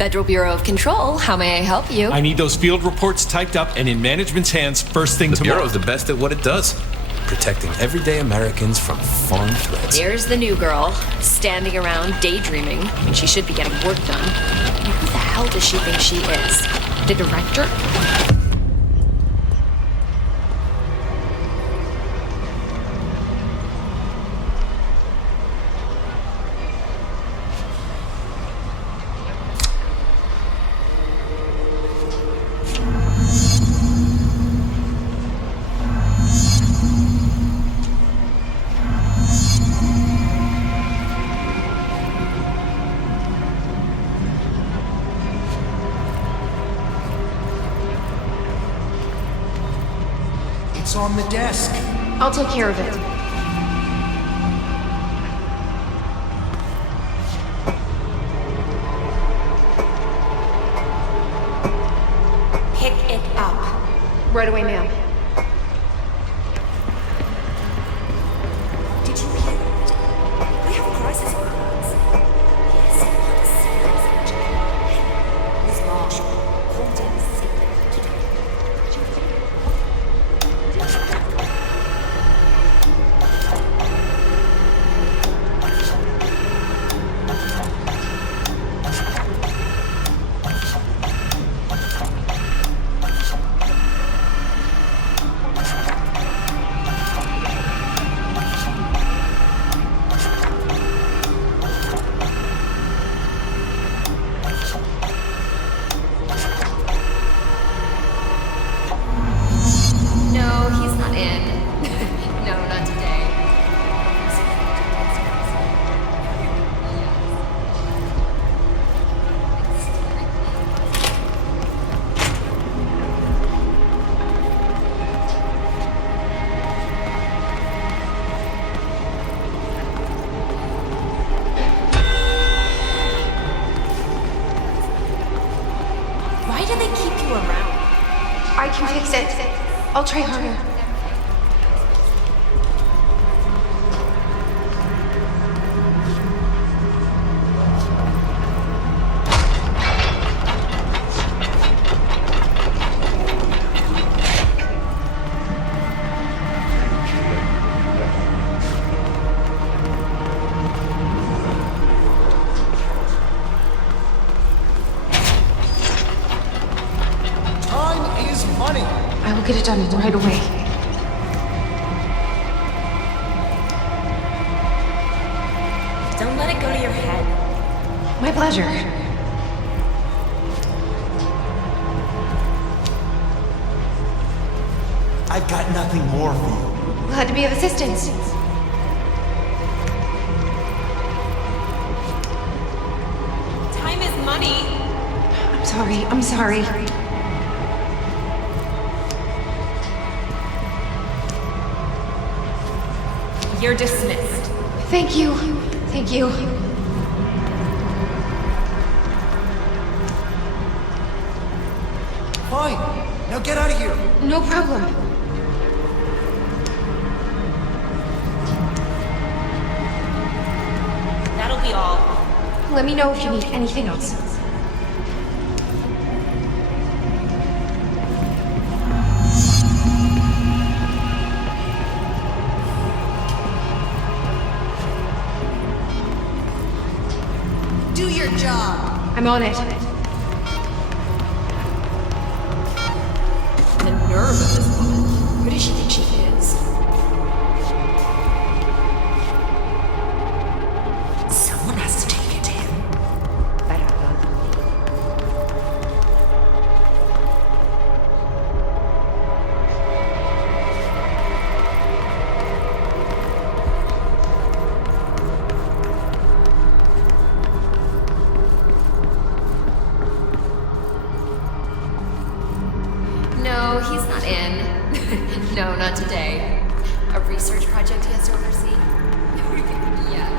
Federal Bureau of Control, how may I help you? I need those field reports typed up and in management's hands first thing The tomorrow. Bureau's the best at what it does, protecting everyday Americans from foreign threats. Here's the new girl, standing around daydreaming when she should be getting work done. And who the hell does she think she is? The director? It's on the desk. I'll take care of it. Pick it up. Right away, ma'am. Did you hear that? We have a crisis on our hands. Yes, a serious injury. Miss Marshall called in sick today. No, he's not in. No, not today. Why do they keep you around? I can fix it. I'll try harder. Time is money. I will get it done right away. Don't let it go to your head. My pleasure. I've got nothing more for you. Glad to be of assistance. Time is money. I'm sorry. You're dismissed. Thank you. Fine. Now get out of here. No problem. That'll be all. Let me know if you need anything else. Do your job. I'm on it. The nerve of this woman. Who does she think she is? Someone has to take it to him. No, he's not in. No, not today. A research project he has to oversee? Yes.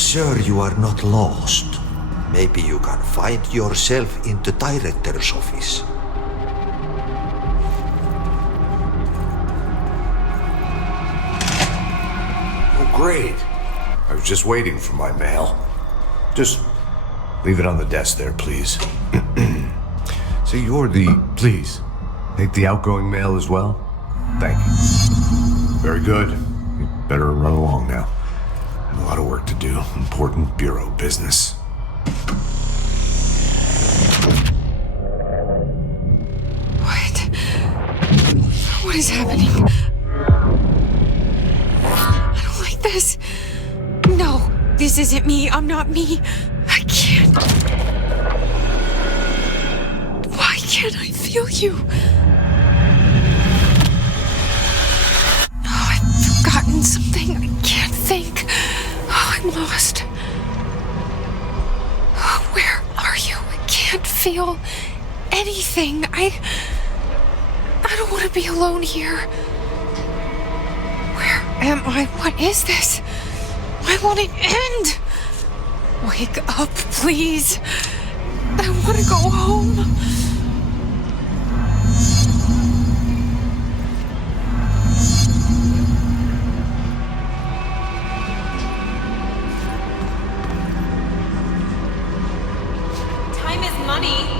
sure you are not lost? Maybe you can find yourself in the director's office. Oh, great. I was just waiting for my mail. Just leave it on the desk there, please. So you're the... Please, take the outgoing mail as well. Thank you. Very good. You better run along now. I have a lot of work to do. Important bureau business. What is happening? I don't like this. No, this isn't me. I'm not me. I can't. Why can't I feel you? Oh, I've forgotten something. I can't think. Oh, I'm lost. Oh, where are you? I can't feel anything. I don't want to be alone here. Where am I? What is this? Why won't it end? Wake up, please. I want to go home. Time is money.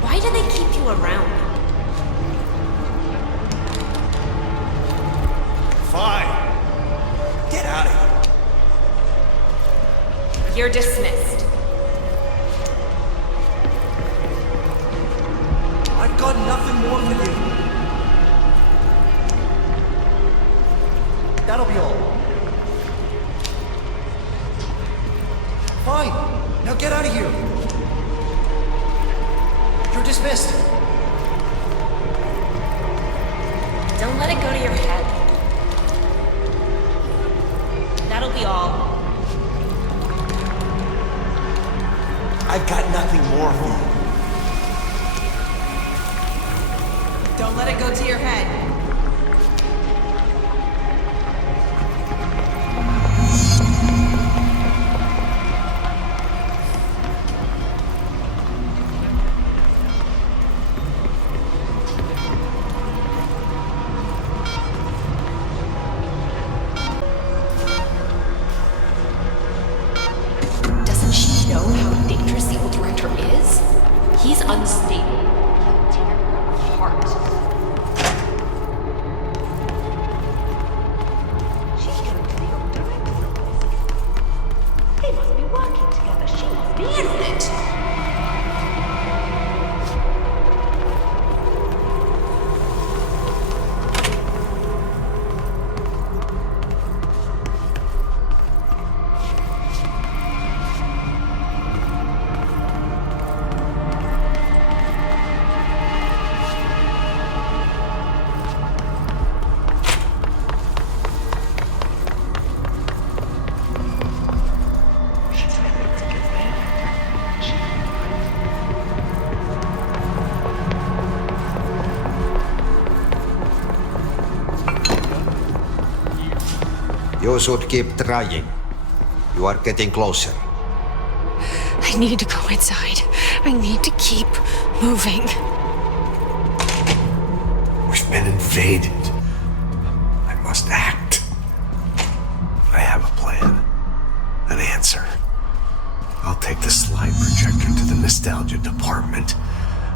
Why do they keep you around? Fine. Get out of here. You're dismissed. I've got nothing more for you. That'll be all. Fine. Now get out of here. You're dismissed. Don't let it go to your head. That'll be all. I've got nothing more for you. Don't let it go to your head. Doesn't she know how dangerous the old director is? He's unstable. He'll tear her apart. She's going to the old director's office. They must be working together. She must be in it. You should keep trying. You are getting closer. I need to go inside. I need to keep moving. We've been invaded. I must act. I have a plan. An answer. I'll take the slide projector to the nostalgia department.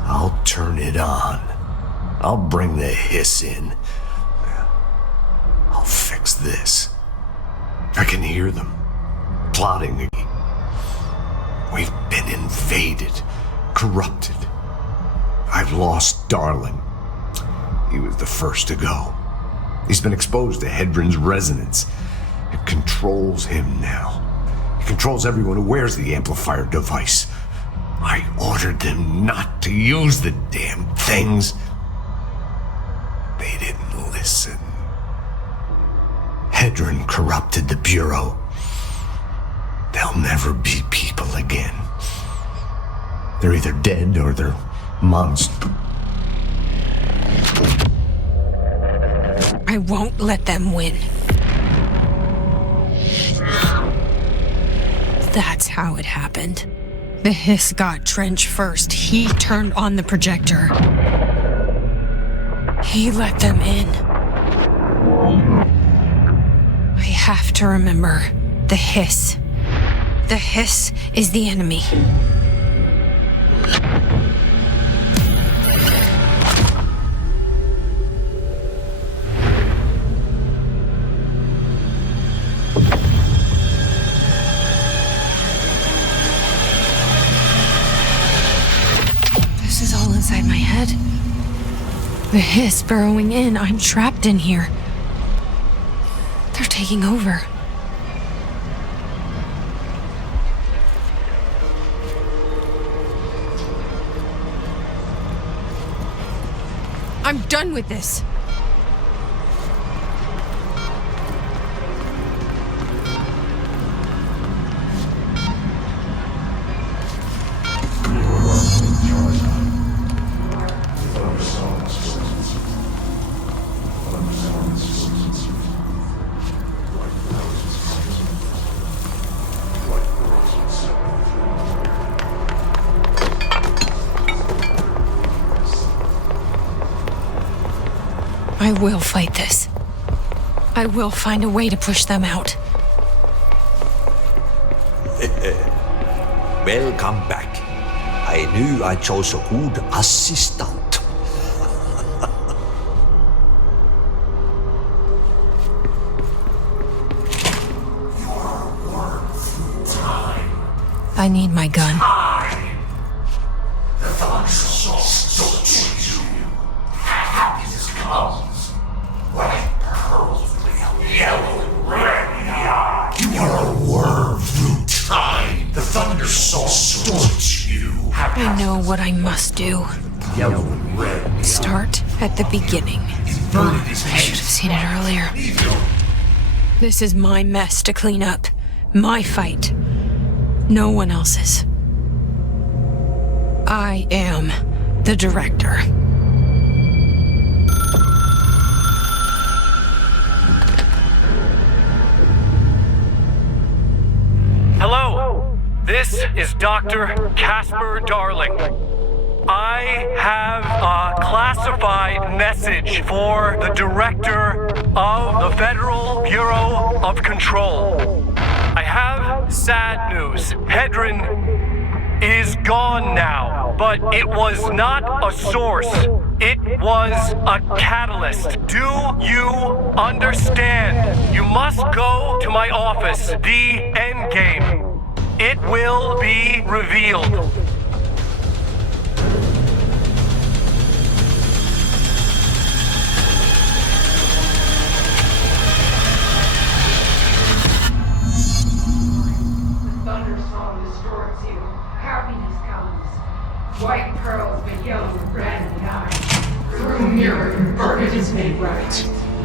I'll turn it on. I'll bring the hiss in. I'll fix this. I can hear them plotting. We've been invaded, corrupted. I've lost Darling. He was the first to go. He's been exposed to Hedron's resonance. It controls him now. It controls everyone who wears the amplifier device. I ordered them not to use the damn things. They didn't listen. Hedron corrupted the Bureau. They'll never be people again. They're either dead or they're monsters. I won't let them win. That's how it happened. The Hiss got Trench first. He turned on the projector. He let them in. I have to remember the Hiss. The Hiss is the enemy. This is all inside my head. The Hiss burrowing in. I'm trapped in here. They're taking over. I'm done with this. I will fight this. I will find a way to push them out. Welcome back. I knew I chose a good assistant. I need my gun. I know what I must do. Start at the beginning. I should have seen it earlier. This is my mess to clean up. My fight. No one else's. I am the director. Hello, this is Dr. Casper Darling. I have a classified message for the director of the Federal Bureau of Control. I have sad news. Hedron is gone now, but it was not a source. It was a catalyst. Do you understand? You must go to my office, the Endgame. It will be revealed. Thunderstorm distorts you. Happiness comes. White pearls make yellow with red in the eye. Through mirror, verdict is made right.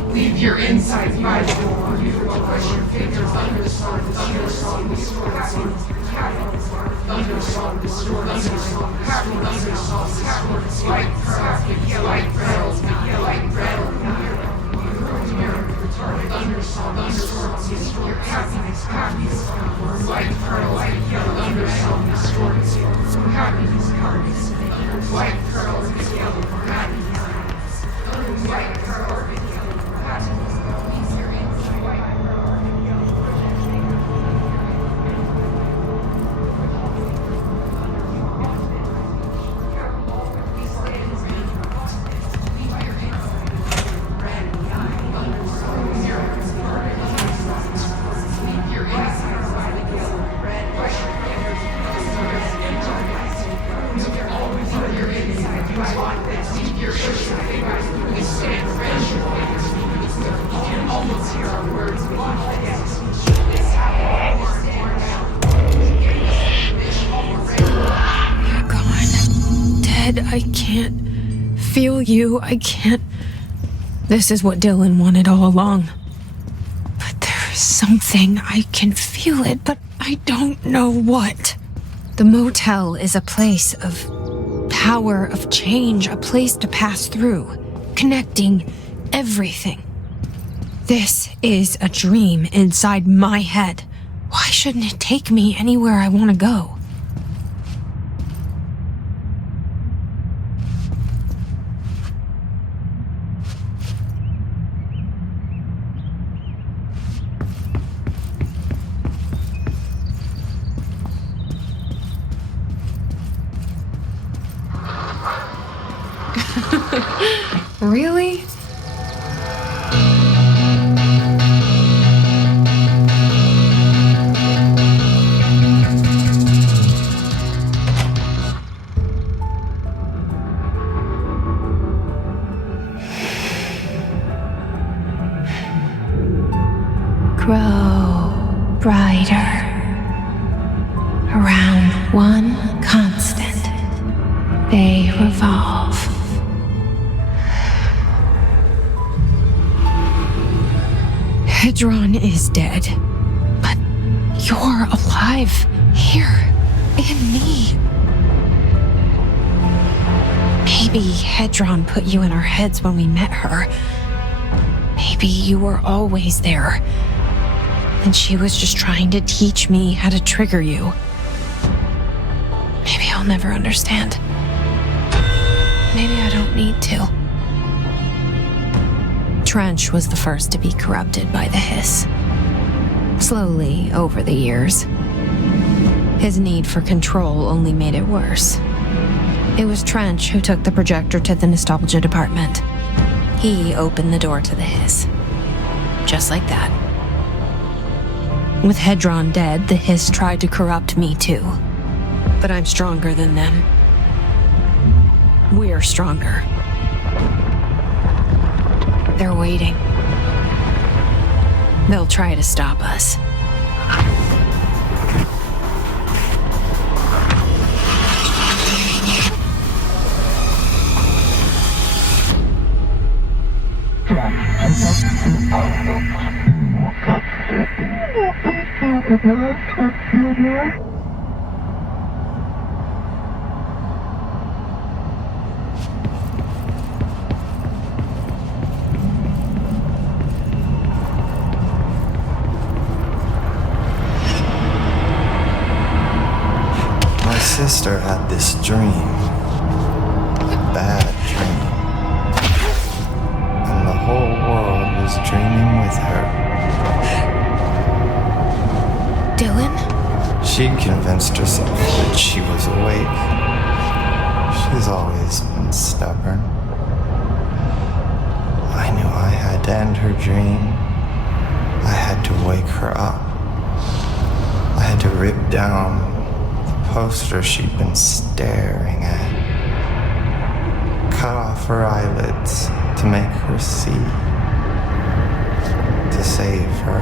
Leave your insides by the door. You will push your fingers under the sun. Thunderstorm distorts you. Thunderstorm distorts you. Thunderstorm distorts you. White pearls make yellow with red in the eye. Through mirror, thunderstorm distorts you. Your happiness comes. White pearls make yellow. Thunderstorm distorts you. Happiness comes. White pearls make yellow. Happiness comes. White pearls make yellow. Happiness comes. Your inside white pearls make yellow. You're gone. Dead. I can't feel you. I can't. This is what Dylan wanted all along. But there is something. I can feel it, but I don't know what. The motel is a place of power, of change, a place to pass through, connecting everything. This is a dream inside my head. Why shouldn't it take me anywhere I want to go? Really? Grow brighter around one constant. They revolve. Hedron is dead, but you're alive here in me. Maybe Hedron put you in our heads when we met her. Maybe you were always there, and she was just trying to teach me how to trigger you. Maybe I'll never understand. Maybe I don't need to. Trench was the first to be corrupted by the hiss. Slowly, over the years. His need for control only made it worse. It was Trench who took the projector to the nostalgia department. He opened the door to the hiss. Just like that. With Hedron dead, the hiss tried to corrupt me too. But I'm stronger than them. We're stronger. They're waiting. They'll try to stop us. My sister had this dream. A bad dream. And the whole world was dreaming with her. Dylan? She'd convinced herself that she was awake. She's always been stubborn. I knew I had to end her dream. I had to wake her up. I had to rip down poster she'd been staring at. Cut off her eyelids to make her see. To save her.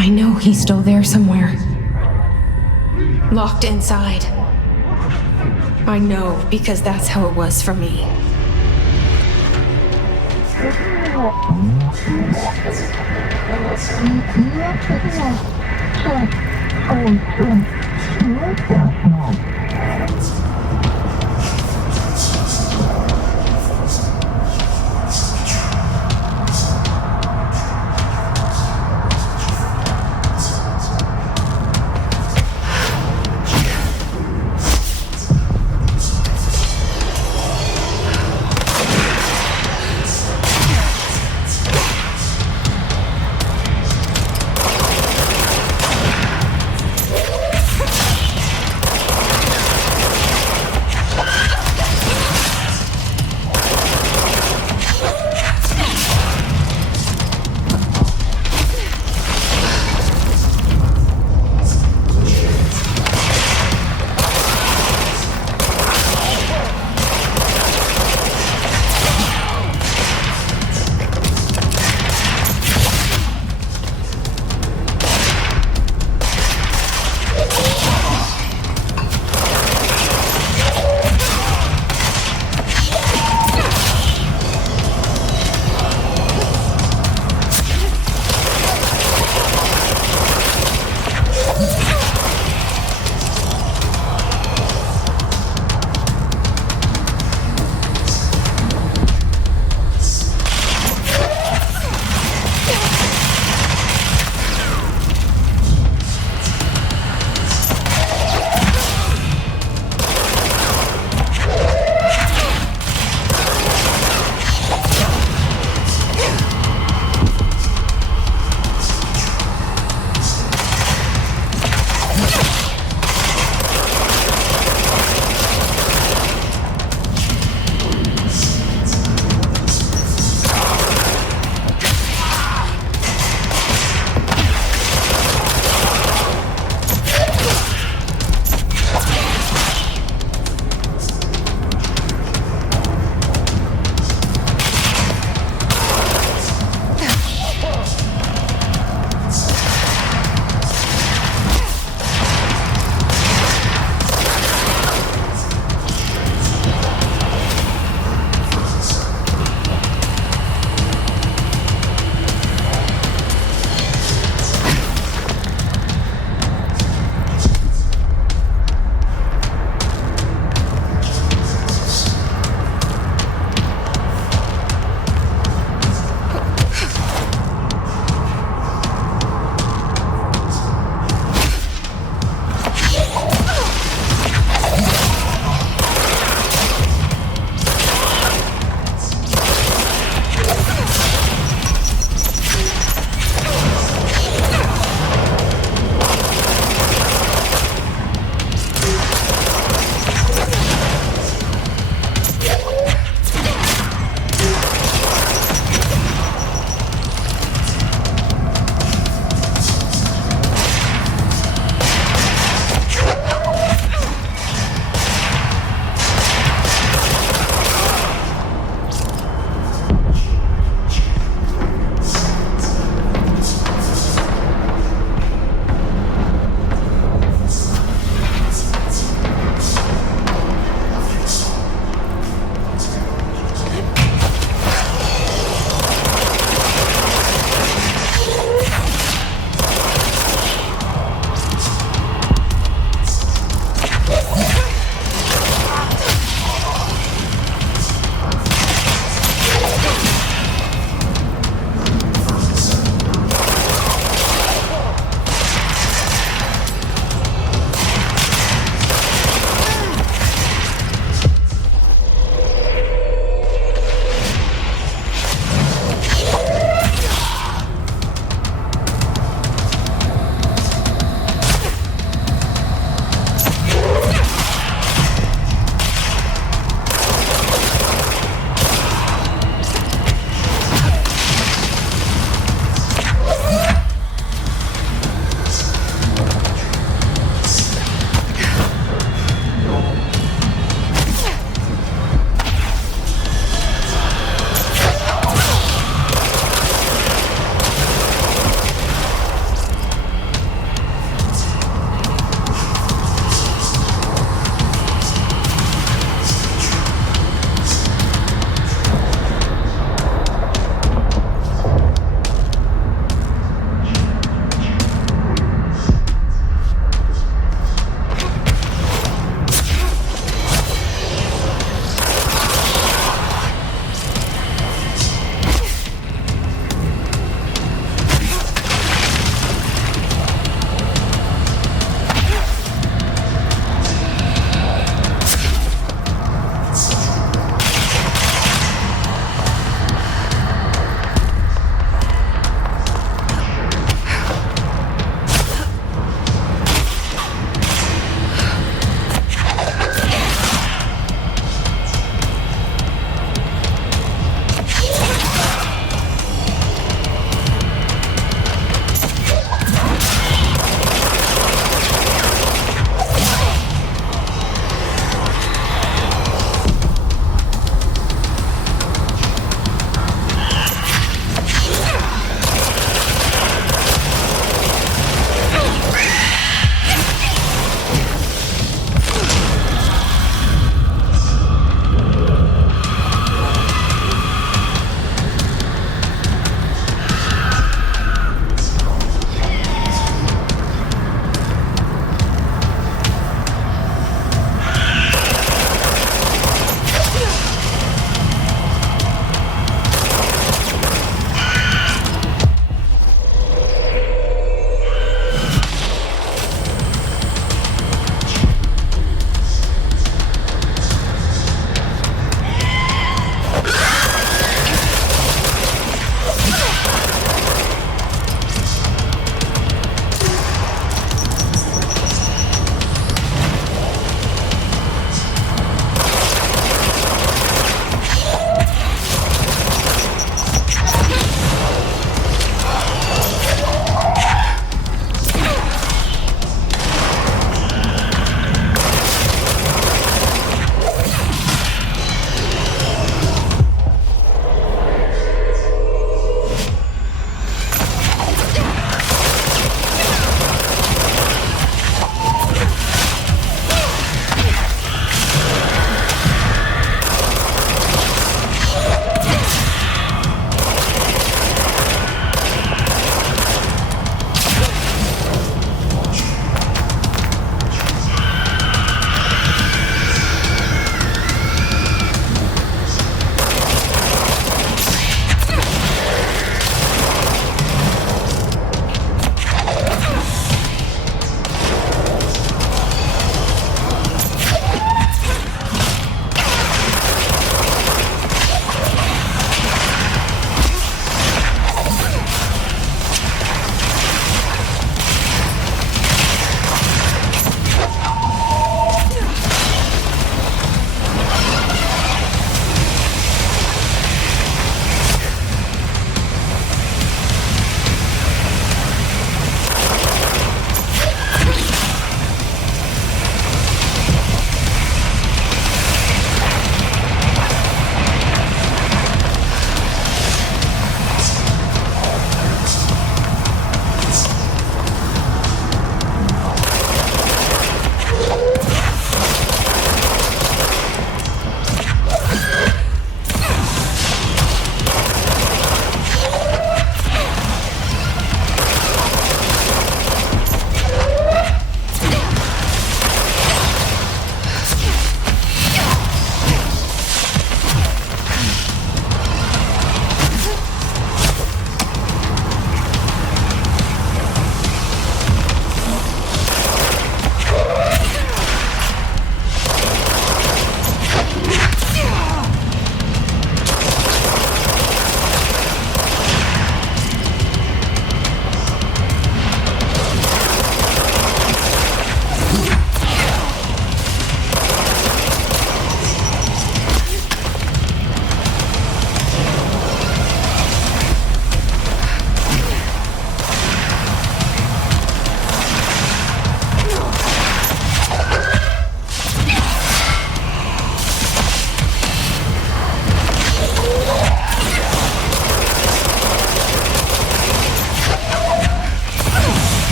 I know he's still there somewhere. Locked inside. I know, because that's how it was for me.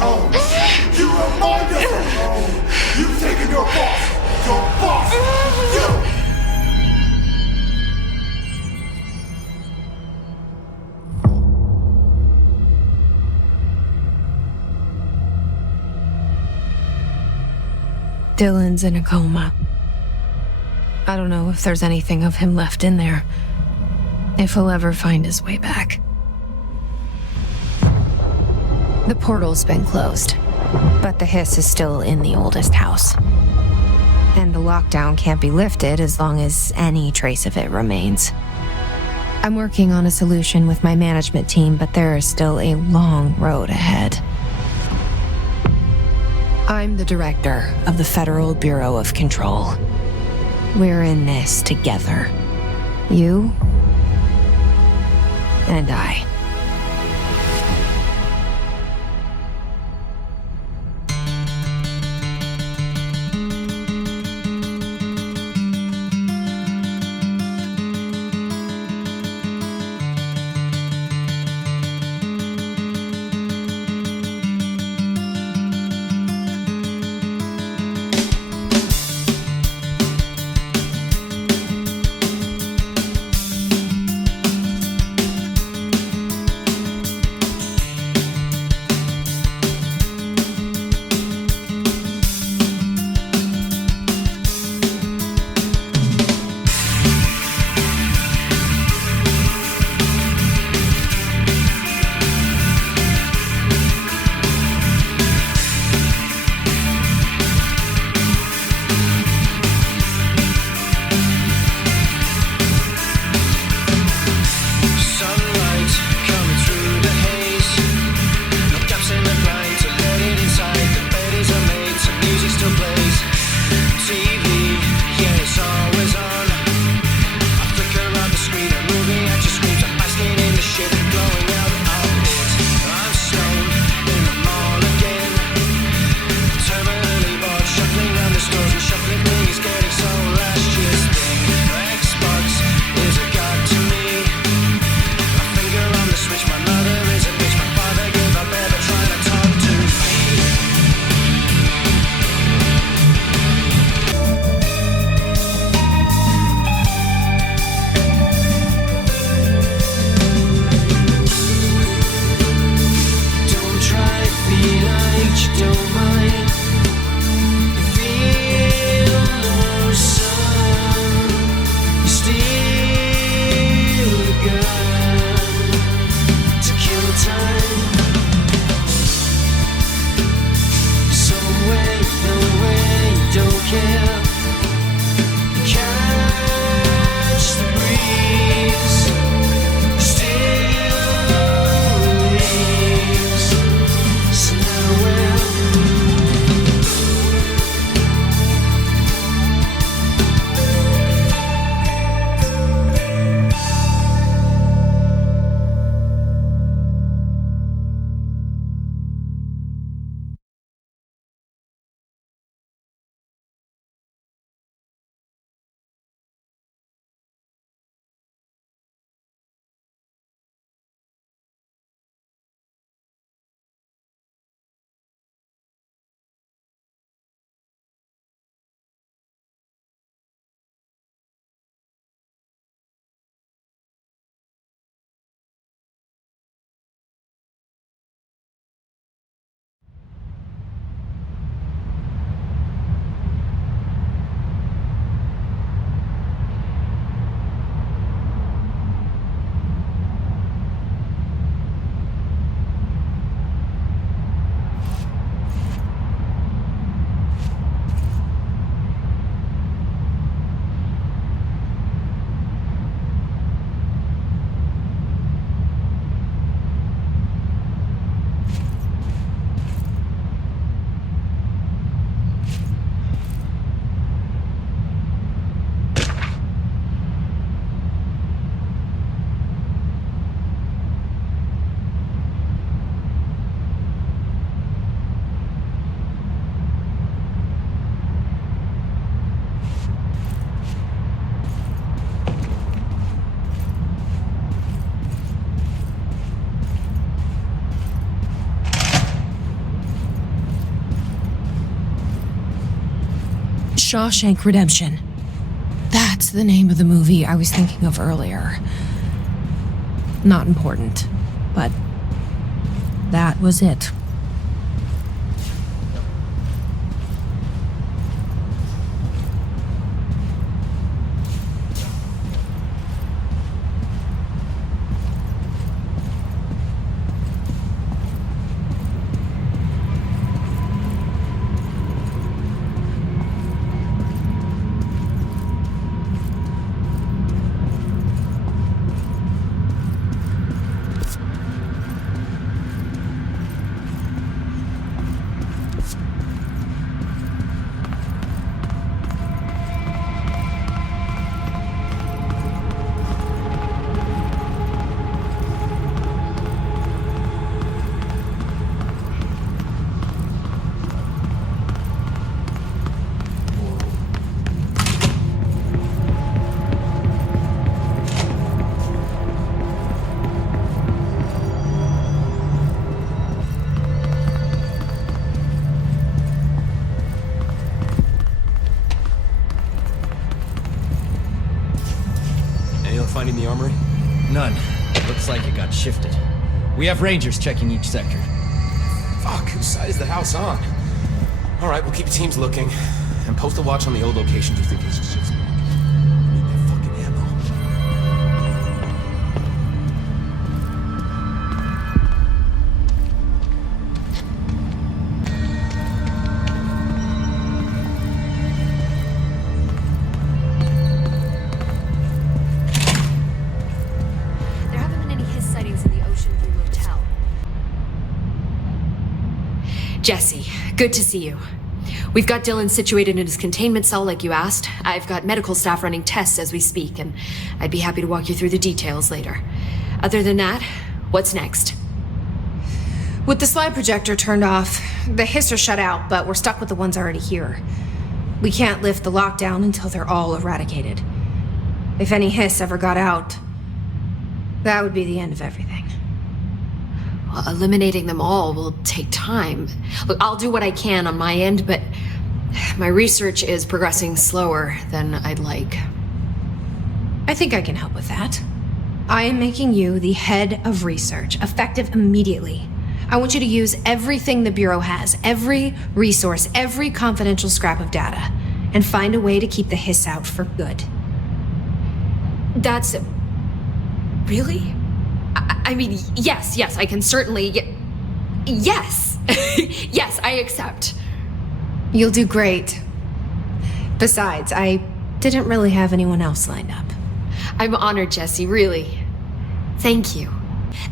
our own. You remind us of our own. You've taken your boss. Your boss. You. Dylan's in a coma. I don't know if there's anything of him left in there. If he'll ever find his way back. The portal's been closed, but the hiss is still in the oldest house. And the lockdown can't be lifted as long as any trace of it remains. I'm working on a solution with my management team, but there is still a long road ahead. I'm the director of the Federal Bureau of Control. We're in this together. You and I. Shawshank Redemption. That's the name of the movie I was thinking of earlier. Not important, but that was it. Finding the armory? None. Looks like it got shifted. We have rangers checking each sector. Fuck, whose side is the house on? Alright, we'll keep teams looking. And post a watch on the old location just in case it shifts back. I need that fucking ammo. There haven't been any Hiss sightings in the Ocean View Motel. Jesse, good to see you. We've got Dylan situated in his containment cell like you asked. I've got medical staff running tests as we speak, and I'd be happy to walk you through the details later. Other than that, what's next? With the slide projector turned off, the Hiss are shut out, but we're stuck with the ones already here. We can't lift the lockdown until they're all eradicated. If any Hiss ever got out, that would be the end of everything. Well, eliminating them all will take time. Look, I'll do what I can on my end, but my research is progressing slower than I'd like. I think I can help with that. I am making you the head of research, effective immediately. I want you to use everything the Bureau has, every resource, every confidential scrap of data, and find a way to keep the Hiss out for good. That's... really? I mean, yes, I can certainly... yes! Yes, I accept. You'll do great. Besides, I didn't really have anyone else lined up. I'm honored, Jesse, really. Thank you.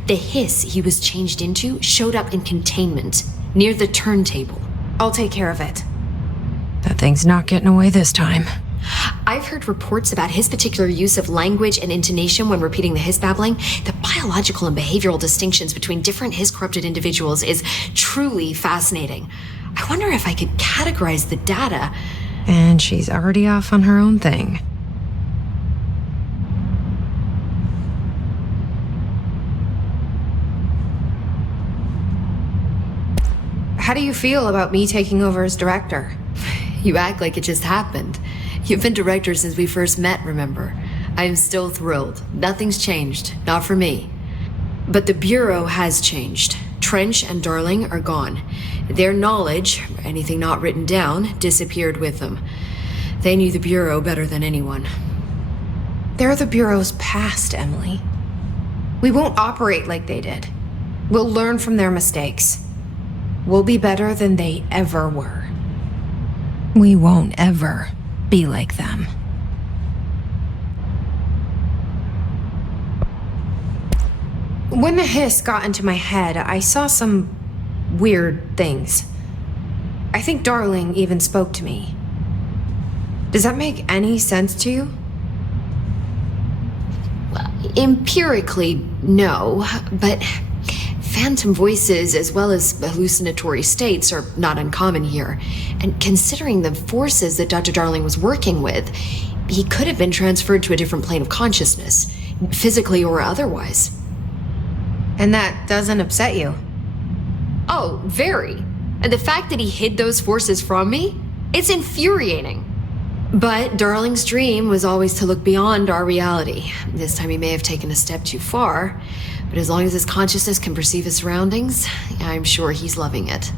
The Hiss he was changed into showed up in containment, near the turntable. I'll take care of it. That thing's not getting away this time. I've heard reports about his particular use of language and intonation when repeating the Hiss babbling. The biological and behavioral distinctions between different Hiss-corrupted individuals is truly fascinating. I wonder if I could categorize the data. And she's already off on her own thing. How do you feel about me taking over as director? You act like it just happened. You've been director since we first met, remember? I am still thrilled. Nothing's changed. Not for me. But the Bureau has changed. Trench and Darling are gone. Their knowledge, anything not written down, disappeared with them. They knew the Bureau better than anyone. They're the Bureau's past, Emily. We won't operate like they did. We'll learn from their mistakes. We'll be better than they ever were. We won't ever be like them. When the Hiss got into my head, I saw some weird things. I think Darling even spoke to me. Does that make any sense to you? Well, empirically, no, but phantom voices as well as hallucinatory states are not uncommon here. And considering the forces that Dr. Darling was working with, he could have been transferred to a different plane of consciousness, physically or otherwise. And that doesn't upset you? Oh, very. And the fact that he hid those forces from me, it's infuriating. But Darling's dream was always to look beyond our reality. This time he may have taken a step too far, but as long as his consciousness can perceive his surroundings, I'm sure he's loving it.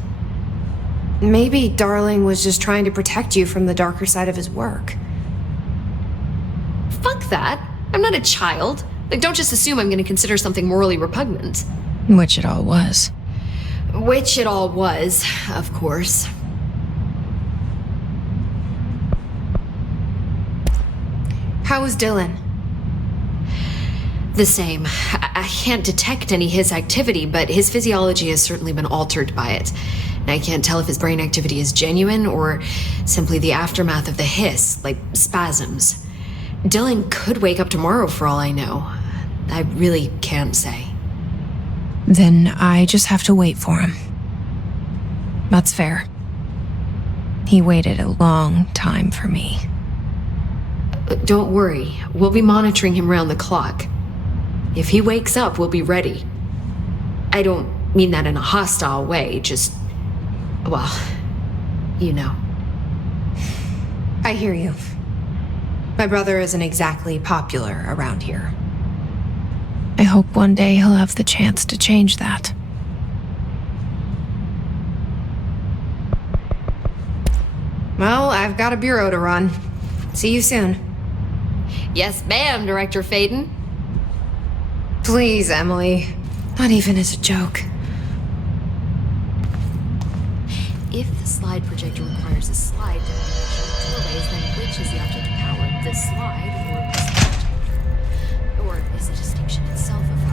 Maybe Darling was just trying to protect you from the darker side of his work. Fuck that. I'm not a child. Like, don't just assume I'm going to consider something morally repugnant. Which it all was. Which it all was, of course. How was Dylan? The same. I can't detect any Hiss activity, but his physiology has certainly been altered by it. And I can't tell if his brain activity is genuine or simply the aftermath of the Hiss, like spasms. Dylan could wake up tomorrow for all I know. I really can't say. Then I just have to wait for him. That's fair. He waited a long time for me. Don't worry. We'll be monitoring him round the clock. If he wakes up, we'll be ready. I don't mean that in a hostile way, just... well, you know. I hear you. My brother isn't exactly popular around here. I hope one day he'll have the chance to change that. Well, I've got a bureau to run. See you soon. Yes, ma'am, Director Faden. Please, Emily. Not even as a joke. If the slide projector requires a slide dimension of 2 arrays, then which is the object of power? The slide or the slide projector? Or is the distinction itself a